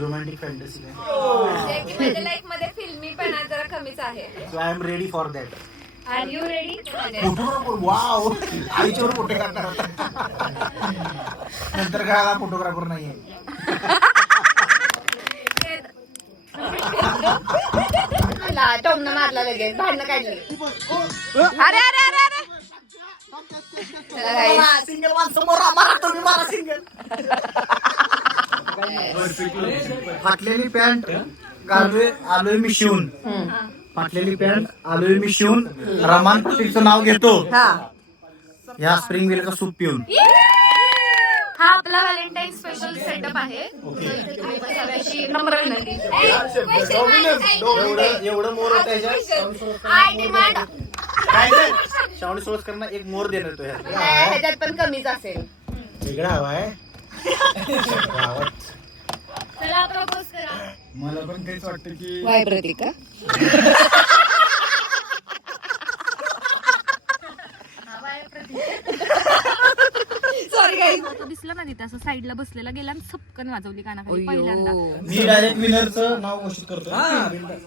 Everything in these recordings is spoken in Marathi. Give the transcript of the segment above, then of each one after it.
रोमॅन्टिक फॅन्टसी माझ्या लाईफ मध्ये फिल्मीपणा जरा कमीच आहे. So I am ready for that. Are you ready? Photographer wow आईच्यावर फोटो काढणार होता. नंतर काय फोटोग्राफर नाहीये. टोमनं मारला लगेच भांडणं काढली. अरे अरे अरे अरे चला guys. सिंगल वन समोर मारा तुम्ही मारा सिंगल. फाटलेली पॅन्ट आलोय मी शिवून. फाटलेली पॅन्ट आलोय मी शिवून रमांटिकचं नाव घेतो ह्या स्प्रिंग व्हीलचा सूप पिऊन. हा आपला व्हॅलेंटाईन स्पेशल सेटअप आहे. इथे तुम्ही बसाव्याची नम्र विनंती. एवढं मोर त्याच्यात आय डिमांड. श्रावणी सोबत करणं एक मोर देणार तो ह्याच्यात पण कमीच असेल. वेगळा हवाय. चला प्रपोज करा. मला पण तेच वाटतं की वाय प्रतीका सॉरी गाईज. दिसलं ना तिथे असं साईडला बसलेला गेला आणि सपकन वाजवली कानाखाली पहिल्यांदा. मी डायरेक्ट विनरचं नाव घोषित करतो.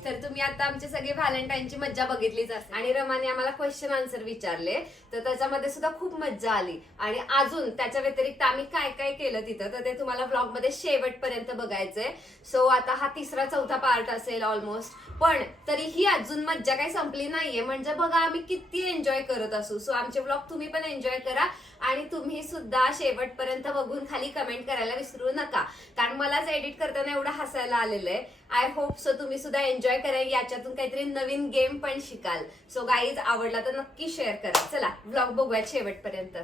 तर तुम्ही आता आमची सगळी व्हॅलेंटाईनची मज्जा बघितलीच असेल आणि रमाने आम्हाला क्वेश्चन आन्सर विचारले तर त्याच्यामध्ये सुद्धा खूप मज्जा आली. आणि अजून त्याच्या व्यतिरिक्त आम्ही काय काय केलं तिथं तर ते तुम्हाला ब्लॉग मध्ये शेवटपर्यंत बघायचंय. सो आता हा 3रा-4था पार्ट असेल ऑलमोस्ट. पण तरीही अजून मज्जा काही संपली नाहीये. म्हणजे बघा आम्ही किती एन्जॉय करत असू. सो आमचे ब्लॉग तुम्ही पण एन्जॉय करा आणि तुम्ही सुद्धा शेवटपर्यंत बघून खाली कमेंट करायला विसरू नका. कारण मलाच एडिट करताना एवढं हसायला आलेलं आहे. आय होप सो तुम्ही सुद्धा एन्जॉय करा. याच्यातून काहीतरी नवीन गेम पण शिकाल. सो गाईज आवडला तर नक्की शेअर करा. चला ब्लॉग बघूयात शेवटपर्यंत.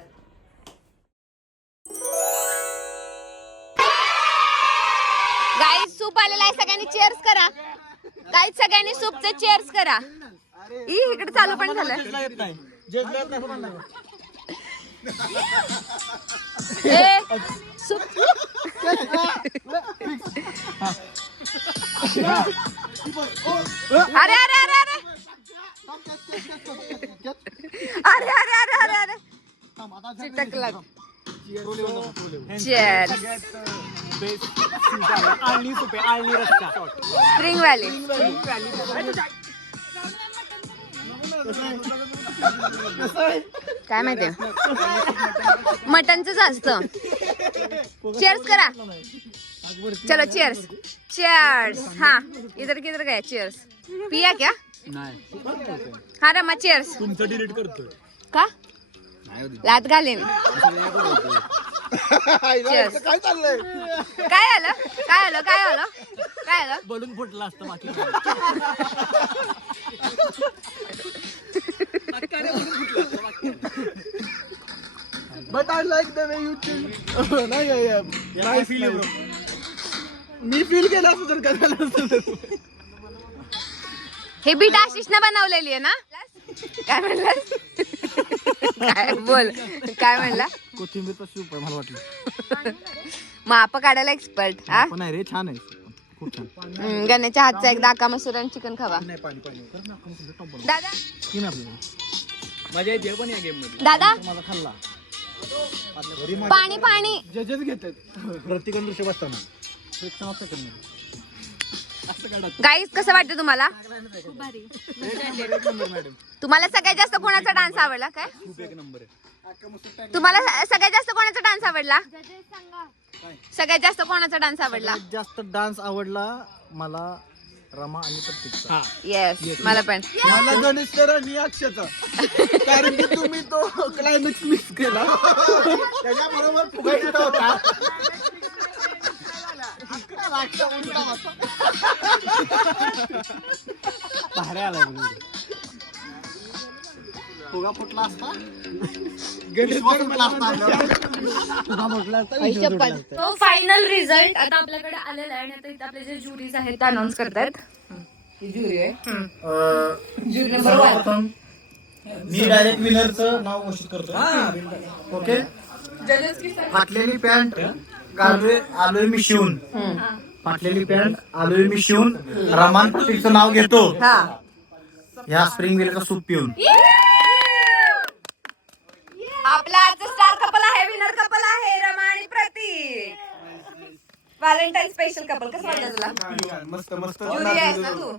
गाईज सूप आलेला आहे. सगळ्यांनी चेअर्स करा. गाईज सगळ्यांनी सूपचे चेअर्स करा. इकडे चालू पण झालं. सूप अरे अरे अरे अरे अरे अरे अरे अरे अरे चिटकला. स्प्रिंग व्हॅली काय माहितीये मटनच असतं. चेअर्स करा. चलो चेअर्स चेअर्स. हा इधर किधर गया चेअर्स. पिया क्या? हा रमा चेअर्स. तुमचं डिलीट करतो का लात घालेन. काय चाललंय. काय आलं काय आलं काय आलं काय आलं. बलून फुटला असतं बाकी. But I like the way you think. नाही फील मी फील केलं असं तर करायला असतं. हे बीट आशिषने बनवलेली आहे ना. काय म्हणलास? काय बोल काय म्हणला. कोथिंबीरचा सूप आहे मला वाटलं. माप काढायला एक्सपर्ट. हा पण आहे रे छान आहे. खूप छान. गण्याच्या हातचा एकदा अक्का मसूर आणि चिकन खावा. नाही पाणी पाणी दादा स्किन आपल्याला मजा येते पण या गेम मध्ये. दादा माझा खाल्ला पाणी पाणी. जजेस घेतात प्रतिकंड ऋषभ असताना. फ्रिक्शन ऑफ सेकंड गाईज कसं वाटतं तुम्हाला? तुम्हाला सगळ्यात जास्त कोणाचा डान्स आवडला? काय खूप एक नंबर आहे. तुम्हाला सगळ्यात जास्त कोणाचा डान्स आवडला? सगळ्यात जास्त कोणाचा डान्स आवडला? जास्त डान्स आवडला मला रमा आणि प्रतीकचा. येस मला पण. मला गणेश सर आणि अक्षता. कारण की तुम्ही तो क्लायमॅक्स मिस केला. त्याच्याबरोबर फुगायचा होता. भाड्या आला फुगा फुटला असता. तो फायनल रिझल्ट आता आपल्याकडे आलेला आहे आणि आता इथे आपले जे ज्युरीज आहेत ते अनाऊन्स करतात. ज्युरी आहे. Jury number 1. मी डायरेक्ट विनरचं नाव घोषित करतो. ओके. फाटलेली पॅन्ट आलोय मी शिवून. फाटलेली पॅन्ट आलोय मी शिवून रमांटिकचं नाव घेतो ह्या स्प्रिंग व्हीलचा सूप पिऊन. आपला आजचा स्टार कपल आहे. विनर कपल आहे रमा आणि प्रतीक. व्हॅलेंटाईन स्पेशल कपल कसं वाटतं तुला? मस्त मस्त जुरी आहेस ना तू?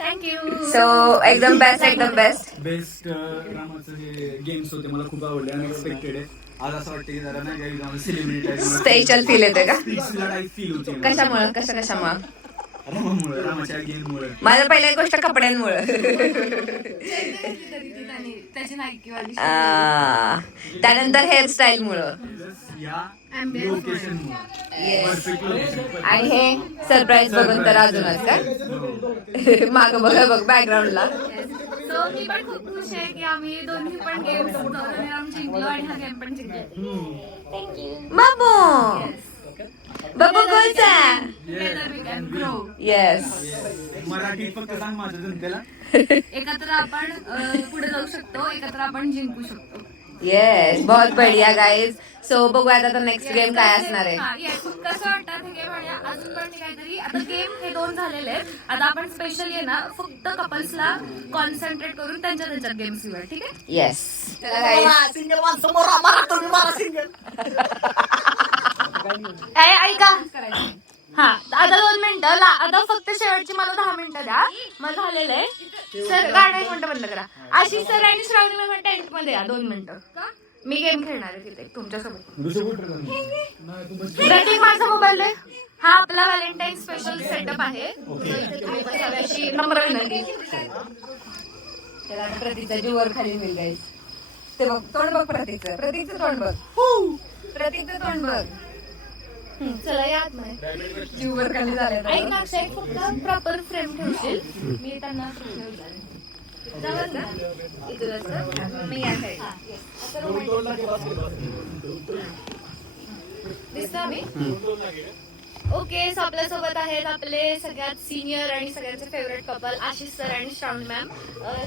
थँक्यू. सो एकदम बेस्ट. बेस्ट रामाचं जे गेम्स होते मला खूप आवडले अनएक्सपेक्टेड आहे. आज असं वाटतं की जरा नाही का सेलिब्रिटी स्पेशल फील येते का? फील होते कशामुळं कशामुळं? रामामुळे रामाच्या गेममुळे. माझं पहिली गोष्ट कपड्यांमुळं. त्याची नाईकी वाली त्यानंतर हेअरस्टाईल मुळे या लोकेशनमुळे परफेक्ट लोकेशन. आणि हे सरप्राईज बघून तर अजूनच का माग बघ बॅकग्राऊंडला. सो मी पण खूप खुश आहे की आम्ही दोन्ही पण गेम जिंकलो आणि हा गेम पण जिंकलो. बाबू गोलचा. Together we can grow. Yes. मराठीत फक्त सांग माझ्या जनतेला. एकत्र आपण पुढे जाऊ शकतो, एकत्र आपण जिंकू शकतो. येस बहुत बढिया गाईज. सो बघूयात आता नेक्स्ट गेम काय असणार आहे. हा, yes. कसं वाटतं हे गेम आणि अजून पण काहीतरी आता गेम हे 2 झालेले आहेत. आता आपण स्पेशली आहे ना फक्त कपल्सला कॉन्सन्ट्रेट करून त्यांच्या गेम्स घेऊया. ठीक आहे. येस. ऐका हा आता 2 मिनिटं आता फक्त शेवटची मला 10 मिनिटं द्या. मग झालेलं आहे सर. गाणं 1 मिनिटं बंद करा. आशिष सर आणि श्रावणी मॅम टेंट मध्ये या 2 मिनिटं. मी गेम खेळणार आहे तिथे तुमच्यासोबत. प्रतीक माझा मोबाईल दे. हा आपला व्हॅलेंटाईन स्पेशल सेटअप आहे. इथे तुम्ही बसावे अशी नम्र विनंती. त्याला आता प्रतीकचा जीवर खाली होईल गाईस. ते बघ तोंड बघ प्रतीकचं तोंड बघ. प्रतीकचं तोंड बघ. चला या आतमध्ये. जीवर खाली झालं. ऐक ना अक्षय फक्त प्रॉपर फ्रेम ठेवशील. मी त्यांना प्रश्न विचारेन. जमलं ना? इथून असं. मी या साईड. असं दिसतं आम्ही. ओके. सो आपल्यासोबत आहेत आपले सगळ्यात सिनियर आणि सगळ्यांचे फेवरेट कपल आशिष सर आणि श्रावणी मॅम.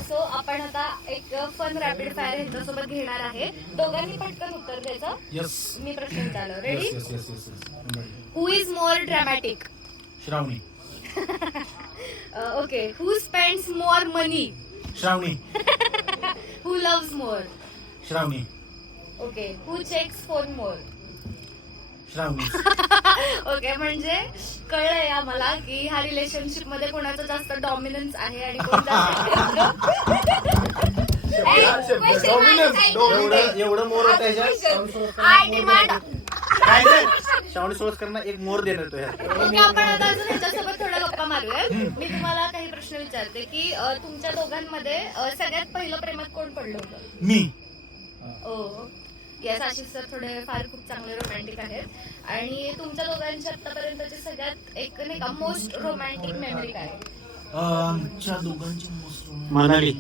सो आपण आता एक फन रॅपिड फायर ह्यांच्यासोबत घेणार आहे. दोघांनी पटकन उत्तर द्यायचं. यस. मी प्रश्न विचारलो. Ready? Yes yes yes. Who is more dramatic? Shravani. Okay. Who spends more money? Shravani. Who loves more? Shravani. Okay. Who checks phone more? Shravani. Okay. म्हणजे कळलंय आम्हाला की ह्या रिलेशनशिप मध्ये कोणाचं जास्त डॉमिनन्स आहे आणि कोण जास्त एवढं मोर काय श्रावणी सोबत करणं एक मोर देणार तो यार. ओके. आपण आता अजून ह्याच्यासोबत थोडा गप्पा मारूया. मी तुम्हाला काही प्रश्न विचारते की तुमच्या दोघांमध्ये सगळ्यात पहिलं प्रेमात कोण पडलं होतं? मी. ओ येस. आशिष सर थोडे फार खूप चांगले रोमॅन्टिक आहेत. आणि तुमच्या दोघांची आतापर्यंतची सगळ्यात एक नाही का मोस्ट रोमॅन्टिक मेमरी काय? आमच्या दोघांची मोस्ट मनाली.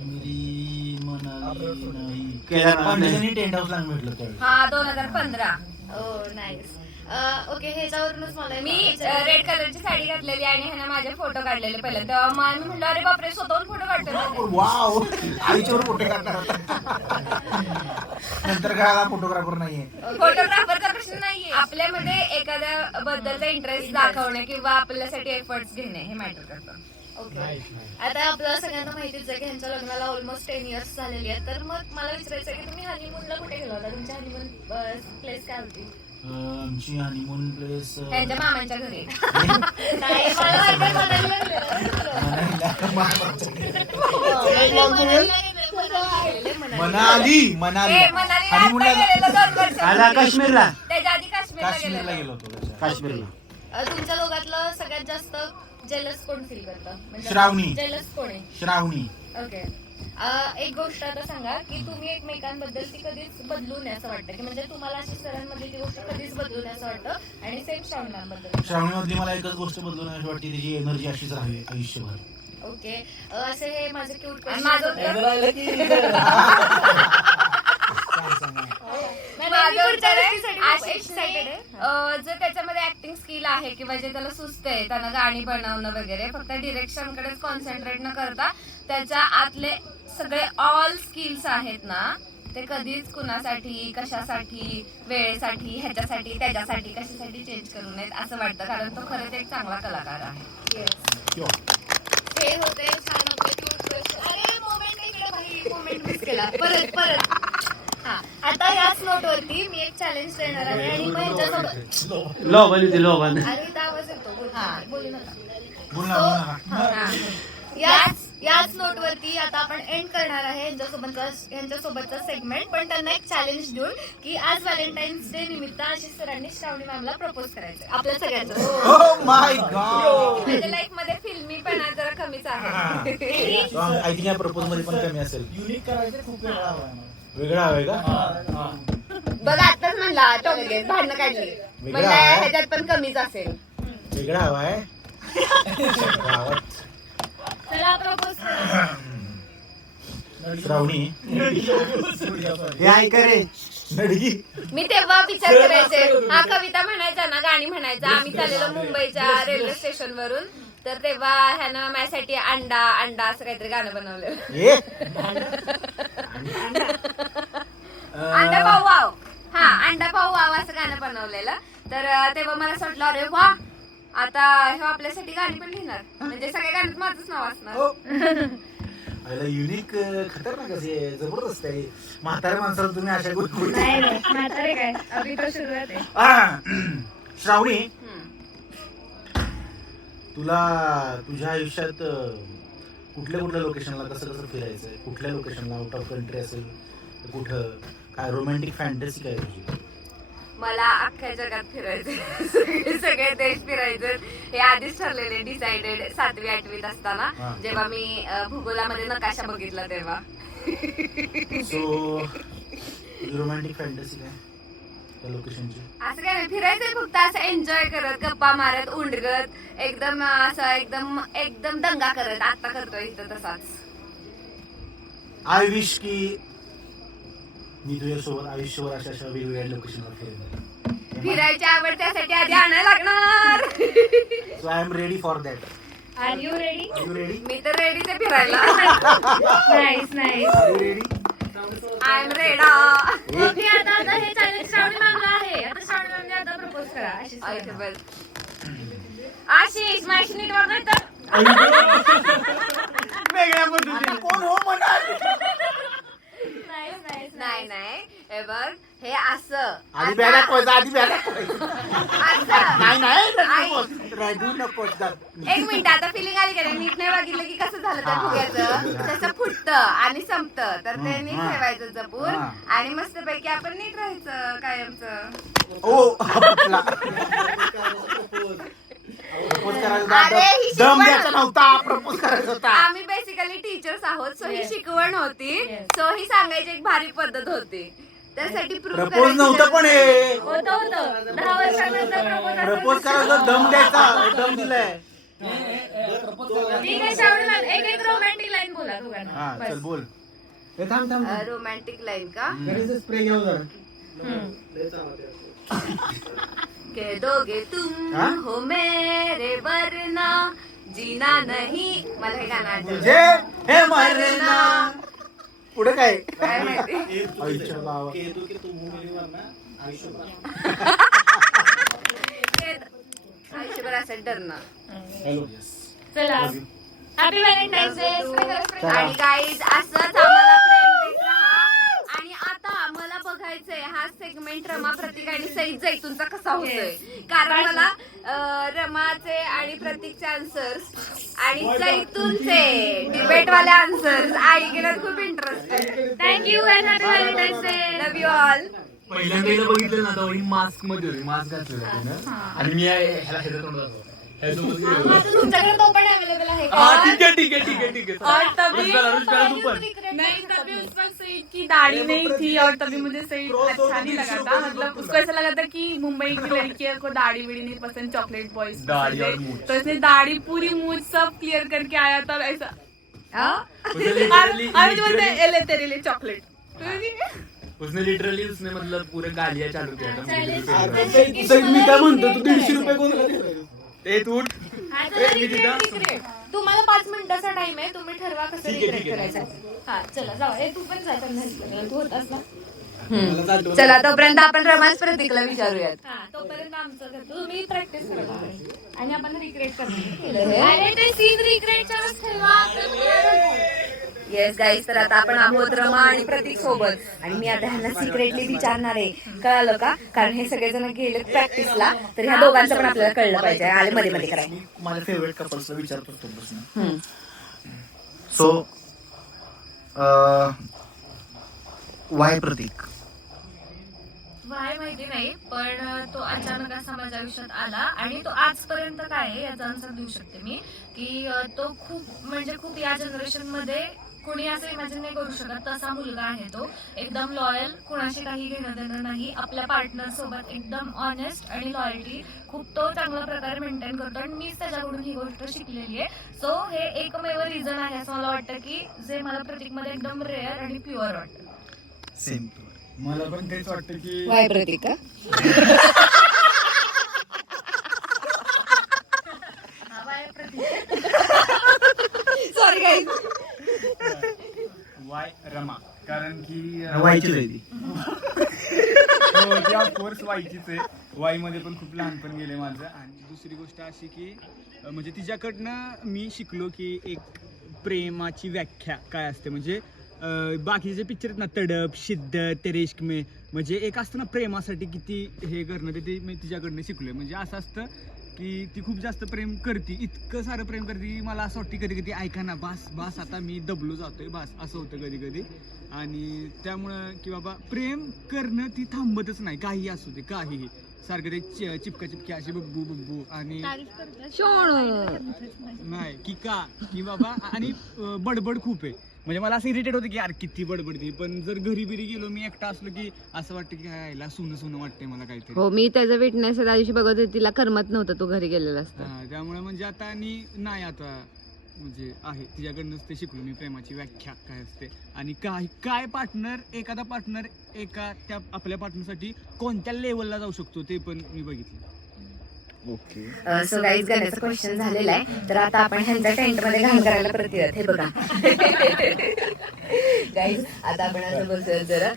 नाही टेंट हाऊसला भेटलो त्यावेळी. हा 2015. ओ नाईस. ओके. ह्याच्यावरूनच मला मी रेड कलरची साडी घातलेली आणि ह्याने माझे फोटो काढलेले पहिलं. तेव्हा मी म्हणलं अरे बापरे स्वतःहून फोटो काढतो. वाव. आईच्यावर फोटो काढणार होता. नंतर काय फोटोग्राफर नाहीये. फोटोग्राफरचा प्रश्न नाहीये. आपल्यामध्ये एखाद्या बद्दलचा इंटरेस्ट दाखवणे किंवा आपल्यासाठी एफर्ट्स घेणे हे मॅटर करतं. ओके. आता आपल्याला सगळ्यांना माहितीच आहे की ह्यांच्या लग्नाला ऑलमोस्ट 10 इयर्स झालेली आहेत. तर मग मला विचारायचं आहे की तुम्ही हनीमूनला कुठे गेला होता? तुमची हनीमून प्लेस काय होती? आमची हनीमून प्लेस त्यांच्या मामांच्या घरी. नाही, मला वाटतं मनालीला मनाली. मनाली आला काश्मीरला. त्याच्या आधी काश्मीरला काश्मीरला गेलेलो. गेलो होतो. काश्मीरला. तुमच्या दोघातलं सगळ्यात जास्त जेलस कोण फील करतं? श्रावणी. जेलस कोण आहे? श्रावणी. ओके. एक गोष्ट आता सांगा की तुम्ही एकमेकांबद्दल ती कधीच बदलू नये असं वाटतं की म्हणजे तुम्हाला अशी सरांमधली ती गोष्ट कधीच बदलू नये असं वाटतं आणि सेम श्रावणांबद्दल? श्रावणी मधली मला एकच गोष्ट बदलून वाटते तिची एनर्जी अशीच राहावी आयुष्यभर. ओके. असे हे माझे क्यूट आणि माझं उत्तर- माझं उत्तर आहे, आशिषने, जर त्याच्यामध्ये ऍक्टिंग स्किल आहे किंवा जे त्याला सुचतंय त्यांना गाणी बनवणं वगैरे फक्त डिरेक्शन कडेच कॉन्सन्ट्रेट न करता त्याच्या आतले सगळे ऑल स्किल्स आहेत ना ते कधीच कुणासाठी कशासाठी वेळेसाठी ह्याच्यासाठी त्याच्यासाठी कशासाठी चेंज करू नयेत असं वाटतं कारण तो खरंच एक चांगला कलाकार आहे. हे होते छान आपले क्यूट क्वेश्चन. अरे मोमेंट इकडे भाई मोमेंट मिस केला. परत हा. आता याच नोटवरती मी एक चॅलेंज देणार आहे आणि मग ह्याच्यासोबत अरे इथं आवाज येतो बोलू नका. याच नोटवरती आता आपण एंड करणार आहे यांच्यासोबतचा सेगमेंट. पण त्यांना एक चॅलेंज देऊन की आज व्हॅलेंटाईन्स डे निमित्त आशिष सरांनी श्रावणी मॅमला प्रपोज करायचं आपल्या सगळ्यांचं. Oh my God. माझ्या लाईफ मध्ये फिल्मीपणा जरा कमीच आहे. आय थिंक या प्रपोज मध्ये पण कमी असेल. युनिक करायचं खूप वेगळा हवाय का? बघ आताच म्हणला टोंगे भांडणं काढली वेगळा म्हणला आहे. ह्याच्यात पण कमीच असेल. वेगळा हवाय. चला प्रपोज करा. श्रावणी हे ऐक रे नडगी. मी तेव्हा विचार करायचे हा कविता म्हणायचा ना गाणी म्हणायचा. आम्ही चाललेलो मुंबईच्या रेल्वे स्टेशन वरून तर तेव्हा ह्यानं माझ्यासाठी अंडा अंडा असं काहीतरी गाणं बनवलेलं. हे अंडा पाव वाव हा अंडा पाव वाव असं गाणं बनवलेलं. तर तेव्हा मला असं वाटलं अरे वा आता हे आपल्यासाठी गाणी पण लिहिणार म्हणजे सगळ्या गाण्यात माझंच नाव असणार. युनिक खतरनाक असे जबरदस्त आहे. म्हाताऱ्या माणसाला तुम्ही अशा गोष्टी नाही म्हातारे काय अभि तर सुरुवात आहे. श्रावणी हम्म. तुला तुझ्या आयुष्यात कुठल्या कुठल्या लोकेशनला कसं कसं फिरायचंय? कुठल्या लोकेशनला आउट ऑफ कंट्री असेल तर कुठं काय रोमॅन्टिक फॅन्टसी काय तुझी? मला अख्ख्या जगात फिरायचं सगळे देश फिरायचं हे आधीच ठरलेले डिसाइडेड 7वी 8वीत असताना हा. जेव्हा मी भूगोलामध्ये नकाशा बघितला तेव्हा. सो रोमॅन्टिक फॅन्टसी काय त्या लोकेशनची? असं काय नाही फिरायचंय फक्त असं एन्जॉय करत गप्पा मारत उंडगत एकदम असं एकदम एकदम दंगा करत आता करतोय इथं तसाच. आय विश की मी तुझ्यासोबत आयुष्यभर अशा अशा वेगवेगळ्या लोकेशनला फिरेन. फिरायची आवड त्यासाठी आधी आणायला लागणार. So I am ready for that. Are you ready? Are you ready? मी तर रेडीच आहे फिरायला. Nice nice. Are you ready? I am ready. Okay आता हे चॅलेंज श्रावणी मॅमला आहे. आता श्रावणी मॅमने आता प्रपोज करा आशिष सरांना. आशिष माझी नीट वागत तर वेगळ्या पद्धतीने कोण हो म्हणाल? नाही नाही हे बघ हे असं आधी बॅगा कोयचा आधी बॅगा असं नाही आई. नाही रडू नकोस दा. एक मिनिट आता फिलिंग आली का नाही? नीट नाही बघितलं की कसं झालं त्या फुग्याचं तसं फुटतं आणि संपतं तर ते नीट हा. ठेवायचं जपून हा. आणि मस्तपैकी आपण नीट राहायचं कायमचं. ओ आपला प्रपोज करायचा अरे, ही दम शिकवण. द्यायचा नव्हता. प्रपोज करायचा होता. आम्ही बेसिकली टीचर्स आहोत सो ही Yes. शिकवण होती. Yes. सो ही सांगायची एक भारी पद्धत होती त्यासाठी प्रूव्ह प्रपोज नव्हतं पण हे होतं होतं 10 वर्षानंतर प्रपोज करायचा दम द्यायचा. दम दिलाय. ठीक आहे श्रावणी मॅम एक रोमॅन्टिक लाईन बोला हा दोघांना चल बस. बोल. थांब थांब रोमॅन्टिक लाईन का स्प्रे घेऊ जरा. कह दोगे तुम हा? हो मेरे वरना जीना नहीं. मला हे गाणं आठवलं. तुझे हे मरना. पुढे काय? काय माहिती आईच्या गावात. आयुष्यभर असं डरणं. चला हॅपी व्हॅलेंटाईन्स डे. आणि गाईज असंच आम्हाला प्रेम देत राहा. आणि आता मला बघायचंय हा सेगमेंट रमा प्रतीक आणि सईद जैतूनचा कसा होतोय कारण मला रमाचे आणि प्रतीकचे आन्सर्स आणि जैतूनचे डिबेट वाले आन्सर्स आई गेल्यात खूप इंटरेस्ट आहे. Thank you and happy Valentine's day. Love you all. पहिल्यांदा हिला बघितलं ना तेव्हा ही मास्क मध्ये होती मास्क घातलेला तिनं आणि मी ह्याला ह्याच्या तोंडात होतो. ह्याच्यासोबत तुमच्याकडे तो पण अवेलेबल आहे हा का? ठीक आहे ठीक आहे ठीक आहे ठीक आहे और तभी रुजगार तू पण नहीं तभी उस वक्त सईद की दाढ़ी नहीं थी और तभी मुझे सईद अच्छा नहीं लगा था मतलब उसको ऐसा लगा था कि मुंबई की लड़कियों को दाढ़ी बीड़ी नहीं पसंद चॉकलेट बॉयज दाढ़ी और मूंछ। तो इसने दाढ़ी पूरी मूछ सब क्लियर करके आया था ऐसा उसने और literally- मुझे बोलते हैं, "ए ले तेरे लिए चॉकलेट उसने लिटरली उसने मतलब पूरे गालिया चालू किया था मुझे मी भी काय म्हणतो तू 150 रुपये कोणाला दिले? ते तू उठ. आता ए, मी रिक्रेट, तिथं- रिक्रेट. तुम्हाला 5 मिनिटाचा टाइम आहे तुम्ही ठरवा कसं ठीक आहे, रिक्रेट ठीक आहे. करायचं. हा चला जाऊ हे तू पण जा तू होतास ना. चला तोपर्यंत आपण रमाज प्रतीकला विचारूयात. हा तोपर्यंत आमचं करतो तुम्ही प्रॅक्टिस करा आणि आपण रिक्रेट करतो अरे ते सीन रिक्रेटच्या ठेवा येस गाईस, तर आता आपण आहोत रमा आणि प्रतीक सोबत आणि मी आता ह्यांना सिक्रेटली विचारणार आहे, कळालं का? कारण हे सगळेजण गेले प्रॅक्टिसला, तर ह्या दोघांचं पण आपल्याला कळलं पाहिजे. आले मध्ये मध्ये करायला. मी माझ्या फेवरेट कपल्सला विचारतो प्रश्न. सो वाय प्रतीक? वाय माहिती नाही, पण तो अचानक असा माझ्या आयुष्यात आला आणि तो आजपर्यंत काय आहे याचा आन्सर देऊ शकते मी, की तो खूप या जनरेशन मध्ये कोणी असं इमॅजिन नाही करू शकत तसा मुलगा आहे तो. एकदम लॉयल, कुणाशी काही घेणं देणं नाही, आपल्या पार्टनर सोबत एकदम ऑनेस्ट आणि लॉयल्टी खूप तो चांगल्या प्रकारे मेंटेन करतो आणि मीच त्याच्याकडून ही गोष्ट शिकलेली आहे. सो हे एकमेव रिझन आहे असं मला वाटतं की जे मला प्रतीकमध्ये एकदम रेअर आणि प्युअर वाटतं. सेम. मला पण तेच वाटतं की वाय प्रतीक का? Sorry guys. वाय रमा, कारण की वायचीच आहे ती. ऑफकोर्स वाईचीच आहे. वाईमध्ये पण खूप लहानपण गेले माझं. आणि दुसरी गोष्ट अशी की म्हणजे तिच्याकडनं मी शिकलो की एक प्रेमाची व्याख्या काय असते. म्हणजे बाकीचे पिक्चर आहेत ना, तडप, शिद्दत, तेरे इश्क में, म्हणजे एक असतं ना प्रेमासाठी किती हे करणं, ते मी तिच्याकडनं शिकलोय. म्हणजे असं असतं की ती खूप जास्त प्रेम करते, इतकं सारं प्रेम करते की मला असं वाटतं कधी कधी ऐका ना, बास आता मी दबलो जातोय, बास असं होतं कधी कधी. आणि त्यामुळं की बाबा प्रेम करणं ती थांबतच नाही, काही असू दे, काहीही सारखं ते चिपका चिपकी अशी बब्बू बब्बू आणि नाही की का की बाबा. आणि बडबड खूप आहे, म्हणजे मला असं इरिटेट होतं की यार किती बडबडते. पण जर घरी बिरी गेलो, मी एकटा असलो की असं वाटतं की यायला सुनं वाटतंय मला काहीतरी. हो, मी त्याचा विटनेस त्या दिवशी बघत होते, तिला करमत नव्हतं तो घरी गेलेला असता. त्यामुळे म्हणजे आता आणि नाही आता म्हणजे आहे तिच्याकडनंच ते शिकलो मी प्रेमाची व्याख्या काय असते. आणि काय पार्टनर, एखादा पार्टनर त्या आपल्या पार्टनरसाठी कोणत्या लेवलला जाऊ शकतो ते पण मी बघितलं. ओके. सो गाईज, गाण्याचा क्वेश्चन झालेला आहे, तर आता आपण ह्यांच्या टेंट मध्ये घाण करायला प्रतिहत. हे बघा गाईज, आता आपण असं बसूया जरा.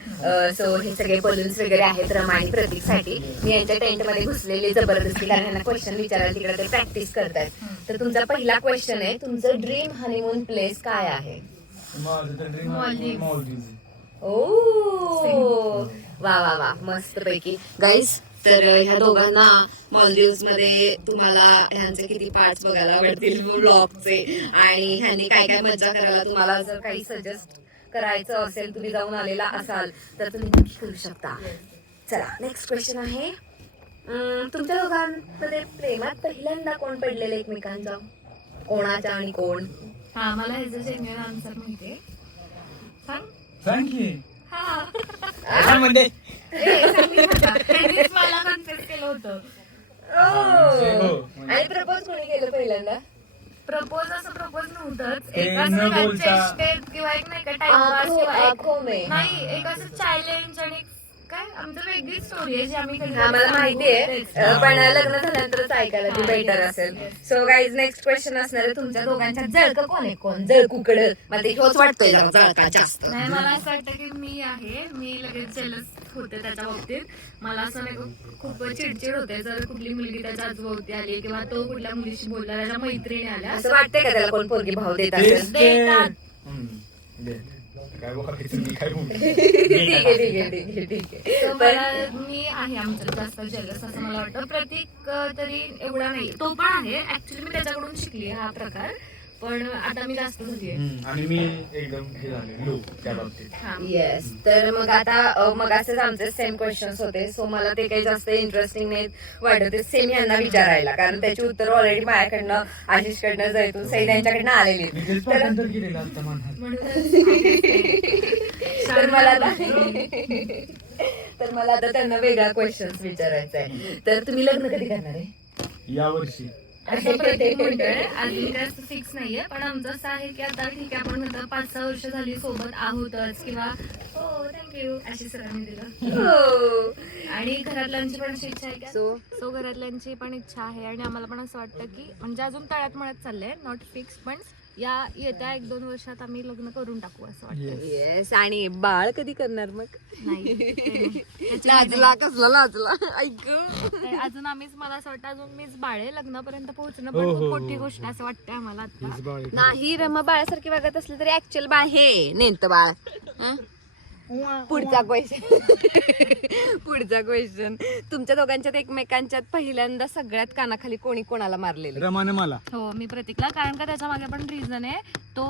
सो हे सगळे बलून्स वगैरे आहेत रमा आणि प्रतीकसाठी. मी यांच्या टेंट मध्ये घुसलेले जबरदस्ती, कारण यांना क्वेश्चन विचारायला तिकडे ते प्रॅक्टिस करतायत. तर तुमचा पहिला क्वेश्चन आहे, तुमचं ड्रीम हनीमून प्लेस काय आहे? माझं तर ड्रीम मालदीव्स. ओ वा वा वा, मस्त पैकी. गाईज, तर ह्या दोघांना मालदीव्स मध्ये तुम्हाला ह्यांचे किती पार्ट्स बघायला आवडतील व्लॉगचे, आणि ह्यांनी काय काय मज्जा करायला तुम्हाला जर काही सजेस्ट करायचं असेल, तुम्ही जाऊन आलेला असाल तर तुम्ही नक्की करू शकता. चला, नेक्स्ट क्वेश्चन आहे, तुमच्या दोघांमध्ये प्रेमात पहिल्यांदा कोण पडलेलं एकमेकांच्या, कोणाच्या आणि कोण? हा, मला ह्याचं जेन्युइन आन्सर माहितीये. सांग. थँक्यू. हा म्हणजे त्यांनीच मला कन्फ्युज केलं होतं. आणि प्रपोज कोणी केलं पहिल्यांदा? प्रपोज नव्हतंच, ते एक न असं बोलता. चेष्टेत किंवा एक नाही का टाइमपास किंवा एक आखो में. नाही, एक असं चॅलेंज आणि काय आमचं वेगळी स्टोरी आहे जी आम्ही कधी हा, मला माहितीये, तेच. पण लग्न झाल्यानंतरच ऐकायला ती बेटर असेल. सो गाईज, नेक्स्ट क्वेश्चन असणार आहे, तुमच्या दोघांच्या जळक कोण आहे? कोण जळकुकड? मला ते हेच वाटतंय जरा जळका जास्त. नाही, मला असं वाटतं की मी आहे, मी लगेच जेलस होते त्याच्या बाबतीत. मला असं नाही का खूप चिडचिड होते जर कुठली मुलगी त्याच्या आजूबाजूती आली किंवा तो कुठल्या मुलीशी बोलला, त्याच्या मैत्रिणी आल्या. असं वाटतंय का त्याला कोण पोरगी भाव देत असेल? देतात. काय बोलायचं मी काय बोलू. ठीक आहे. So मला मी आहे आमच्यात जास्त जेलस असं मला वाटतं. प्रतीक तरी एवढा नाही, तो पण आहे. ऍक्च्युली मी त्याच्याकडून शिकली हा प्रकार, पण आता मी जास्त झालीये. आणि मी एकदम हे झाले लो त्या बाबतीत. येस, तर मग आता मग असेच आमचे सेम क्वेश्चन्स होते. सो मला ते काही जास्त इंटरेस्टिंग नाही वाटत सेम यांना विचारायला, कारण त्याची उत्तर ऑलरेडी माझ्याकडनं, आशिषकडनं, जैतून, सई यांच्याकडनं आलेली. मी तेच पाठांतर केलेलं आता मनात. तर मला आता त्यांना वेगळा क्वेश्चन्स विचारायचा आहे. तर तुम्ही लग्न कधी करणार आहे? या वर्षी असं प्रत्येक म्हणतोय, अजून काय फिक्स नाहीये, पण आमचं असं आहे की आता ठीक आहे, आपण म्हणतो 5-6 वर्ष झाली सोबत आहोतच, किंवा हो थँक्यू अशी सरांनी दिलं. आणि घरातल्यांची पण अशी इच्छा आहे की सो घरातल्यांची पण इच्छा आहे, आणि आम्हाला पण असं वाटतं की म्हणजे अजून तळ्यात मळ्यात चाललंय, नॉट फिक्स, पण या येत्या 1-2 वर्षात आम्ही लग्न करून टाकू असं वाटतं. येस. आणि बाळ कधी करणार मग? नाही ते नाही. लाजला, कसला लाजला, ऐक. ते अजून मला असं वाटतं अजून मीच बाळे लग्नापर्यंत पोहोचणं पण खूप मोठी गोष्ट असं वाटतं आम्हाला आता. नाही रमा बाळासारखी वागत असली तरी ऍक्च्युअल बाळ हे नेमतं बाळ. हं? पुढचा क्वेश्चन तुमच्या दोघांच्यात एकमेकांच्यात पहिल्यांदा सगळ्यात कानाखाली कोणी कोणाला मारलेलं? रमाने मला. हो मी प्रतीकला, कारण का त्याच्या मागे पण रिझन आहे. तो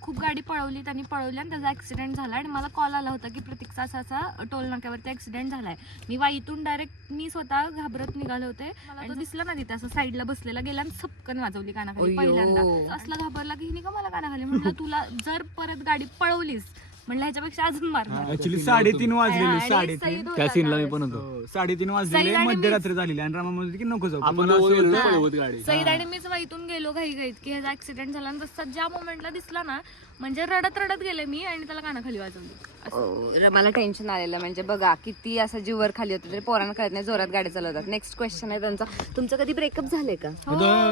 खूप गाडी पळवली आणि त्याचा ऍक्सिडेंट झाला आणि मला कॉल आला होता की प्रतीकचा असा टोल नाक्यावरती ऍक्सिडेंट झालाय. मी वाईतून डायरेक्ट मी स्वतः घाबरत निघाले होते. मला तो दिसला ना तिथे असं साईडला बसलेला गेला आणि सपकन वाजवली कानाखाली पहिल्यांदा. असला घाबरला की हिने का मला कानाखाली. म्हटलं तुला जर परत गाडी पळवलीस म्हणलं ह्याच्यापेक्षा अजून मारणार. ऍक्च्युली 3:30 वाजलेले. आणि 3:30 सईद होता त्या सीनला मी त्यावेळेस. पण होतो. 3:30 वाजलेले, सईद आणि मध्यरात्री झालेली आणि रमा म्हणत होती की नको जाऊ. आपण पण असं होतं- पळवत गाडी. सईद आणि मीच वाईतून गेलो घाईघाईत की ह्याचा ऍक्सिडेंट झाला आणि जसा ज्या मोमेंटला दिसला ना म्हणजे रडत गेले मी आणि त्याला कानाखाली वाजवली. मला टेन्शन आलेलं. म्हणजे बघा किती असं जीवर खाली होतं तरी पोरांना कळत नाही, जोरात गाडी चालवतात. नेक्स्ट क्वेश्चन आहे त्यांचा, तुमचं कधी ब्रेकअप झालंय का?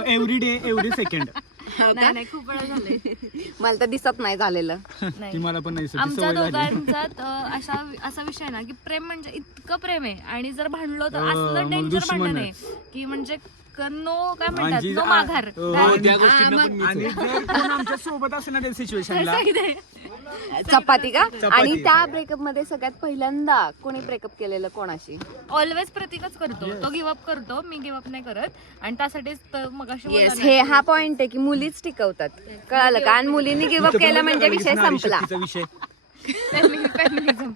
Every day every second. नाही खूप वेळा झाले. मला तर दिसत नाही झालेलं. ती मला पण नाही सवय आमच्या झाली. दोघांच्यात असा विषय ना की प्रेम म्हणजे इतकं प्रेम आहे आणि जर भांडलो तर असलं मग डेंजर दुश्मन भांडण आहे. आहे की म्हणजे नो काय म्हणतात आणि नो माघार. त्या गोष्टींना पण आणि जर कोण आमच्या सोबत असेल ना त्या सिच्युएशनला, चपाती का? आणि त्या ब्रेकअप मध्ये सगळ्यात पहिल्यांदा कोणी ब्रेकअप केलेलं कोणाशी? ऑलवेज प्रतीकच करतो. तो गिव्हअप करतो, मी गिव्हअप नाही करत. आणि त्यासाठीच मगाशी येस, बोलला हे हा पॉइंट आहे की मुलीच टिकवतात, कळालं का? आणि मुलींनी गिव्हअप केलं म्हणजे विषय संपला. तिचा विषय. फेमिनिझम.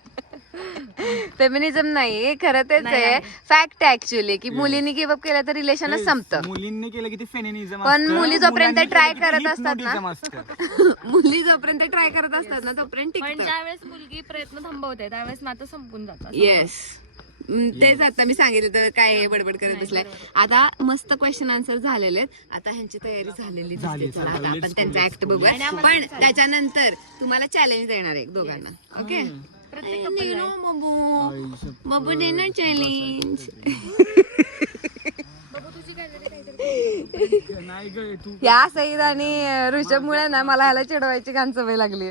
फेमिनिझम नाही, खरं तेच आहे. फॅक्ट आहे ऍक्च्युअली की मुलींनी गिव्हअप केलं तर रिलेशनच संपतं. मुलींनी केलं की ते फेमिनिझम पण मुली जोपर्यंत मुलांनी ट्राय केलं की करत असतात ना, hypnotism असतं. मुली जोपर्यंत ट्राय करत असतात ना तोपर्यंत पण टिकतं. ज्यावेळेस मुलगी प्रयत्न थांबवते त्यावेळेस नातं संपून जातं. येस, तेच आता मी सांगितलं तर काय बडबड करत बसलाय. आता मस्त क्वेश्चन आन्सर झालेले आहेत. आता ह्यांची तयारी झालेली दिसते. चला आता आपण त्यांचा ऍक्ट बघूया. पण त्याच्यानंतर तुम्हाला चॅलेंज देणार आहे दोघांना. ओके, बबू दे ना चॅलेंज. नाही ग तू या सईद आणि ऋषभ मुळे ना मला ह्याला चिडवायची घाण सवय लागली.